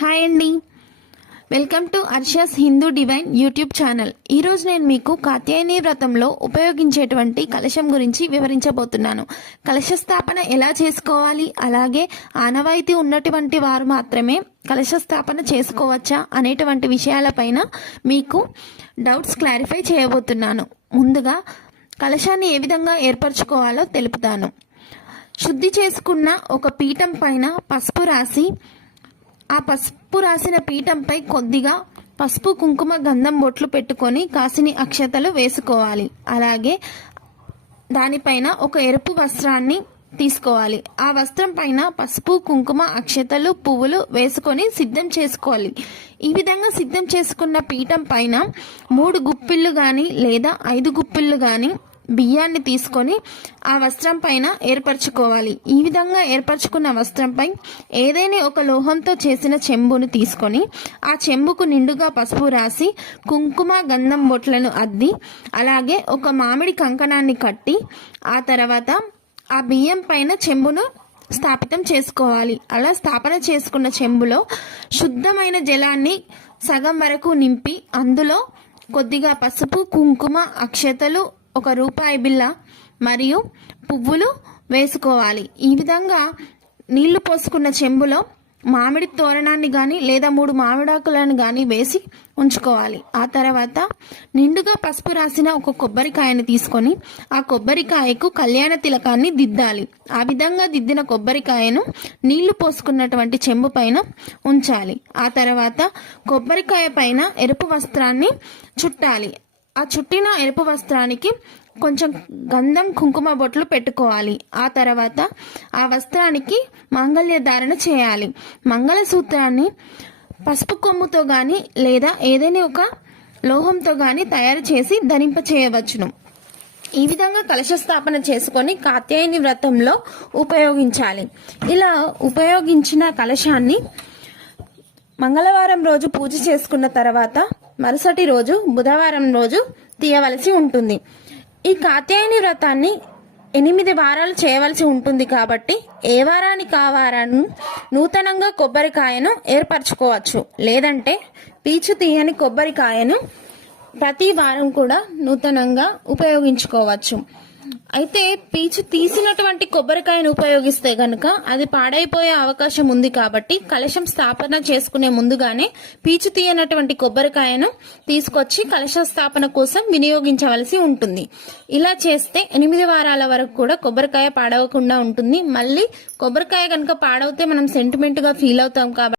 Hi అండి, welcome to Arsha's Hindu divine YouTube channel. ఈరోజు నేను మీకు కాత్యాయని వ్రతంలో ఉపయోగించేటువంటి కలశం గురించి వివరించబోతున్నాను. కలశ స్థాపన ఎలా చేసుకోవాలి, అలాగే ఆనవాయితీ ఉన్నటువంటి వారు మాత్రమే కలశ స్థాపన చేసుకోవచ్చా అనేటువంటి విషయాలపైన మీకు డౌట్స్ క్లారిఫై చేయబోతున్నాను. ముందుగా కలశాన్ని ఏ విధంగా ఏర్పరచుకోవాలో తెలుపుతాను. శుద్ధి చేసుకున్న ఒక పీఠం పైన పసుపు రాసి ఆ పసుపు రాసిన పీఠంపై కొద్దిగా పసుపు కుంకుమ గంధం బొట్లు పెట్టుకొని కాసిని అక్షతలు వేసుకోవాలి. అలాగే దానిపైన ఒక ఎరుపు వస్త్రాన్ని తీసుకోవాలి. ఆ వస్త్రం పైన పసుపు కుంకుమ అక్షతలు పువ్వులు వేసుకొని సిద్ధం చేసుకోవాలి. ఈ విధంగా సిద్ధం చేసుకున్న పీఠం పైన 3 గుప్పిళ్ళు కానీ లేదా 5 గుప్పిళ్ళు కానీ బియ్యాన్ని తీసుకొని ఆ వస్త్రం పైన ఏర్పరచుకోవాలి. ఈ విధంగా ఏర్పరచుకున్న వస్త్రంపై ఏదైనా ఒక లోహంతో చేసిన చెంబును తీసుకొని ఆ చెంబుకు నిండుగా పసుపు రాసి కుంకుమ గంధం బొట్లను అద్ది అలాగే ఒక మామిడి కంకణాన్ని కట్టి ఆ తర్వాత ఆ బియ్యం పైన చెంబును స్థాపితం చేసుకోవాలి. అలా స్థాపన చేసుకున్న చెంబులో శుద్ధమైన జలాన్ని సగం వరకు నింపి అందులో కొద్దిగా పసుపు కుంకుమ అక్షతలు, 1 రూపాయి బిళ్ళ మరియు పువ్వులు వేసుకోవాలి. ఈ విధంగా నీళ్లు పోసుకున్న చెంబులో మామిడి తోరణాన్ని కానీ లేదా 3 మామిడాకులను కానీ వేసి ఉంచుకోవాలి. ఆ తర్వాత నిండుగా పసుపు రాసిన ఒక కొబ్బరికాయని తీసుకొని ఆ కొబ్బరికాయకు కళ్యాణ తిలకాన్ని దిద్దాలి. ఆ విధంగా దిద్దిన కొబ్బరికాయను నీళ్లు పోసుకున్నటువంటి చెంబు పైన ఉంచాలి. ఆ తర్వాత కొబ్బరికాయ పైన ఎరుపు వస్త్రాన్ని చుట్టాలి. ఆ చుట్టిన ఎరుపు వస్త్రానికి కొంచెం గంధం కుంకుమ బొట్లు పెట్టుకోవాలి. ఆ తర్వాత ఆ వస్త్రానికి మాంగళ్య ధారణ చేయాలి. మంగళసూత్రాన్ని పసుపు కొమ్ముతో కానీ లేదా ఏదైనా ఒక లోహంతో కానీ తయారు చేసి ధరింప చేయవచ్చును. ఈ విధంగా కలశ స్థాపన చేసుకొని కాత్యాయని వ్రతంలో ఉపయోగించాలి. ఇలా ఉపయోగించిన కలశాన్ని మంగళవారం రోజు పూజ చేసుకున్న తర్వాత మరుసటి రోజు బుధవారం రోజు తీయవలసి ఉంటుంది. ఈ కాత్యాయని వ్రతాన్ని 8 వారాలు చేయవలసి ఉంటుంది కాబట్టి ఏ వారానికి ఆ వారాన్ని నూతనంగా కొబ్బరికాయను ఏర్పరచుకోవచ్చు. లేదంటే పీచు తీయని కొబ్బరికాయను ప్రతి వారం కూడా నూతనంగా ఉపయోగించుకోవచ్చు. అయితే పీచు తీసినటువంటి కొబ్బరికాయను ఉపయోగిస్తే గనుక అది పాడైపోయే అవకాశం ఉంది కాబట్టి కలశం స్థాపన చేసుకునే ముందుగానే పీచు తీయనటువంటి కొబ్బరికాయను తీసుకొచ్చి కలశ స్థాపన కోసం వినియోగించవలసి ఉంటుంది. ఇలా చేస్తే 8 వారాల వరకు కూడా కొబ్బరికాయ పాడవకుండా ఉంటుంది. మళ్ళీ కొబ్బరికాయ కనుక పాడవుతే మనం సెంటిమెంట్ గా ఫీల్ అవుతాం కాబట్టి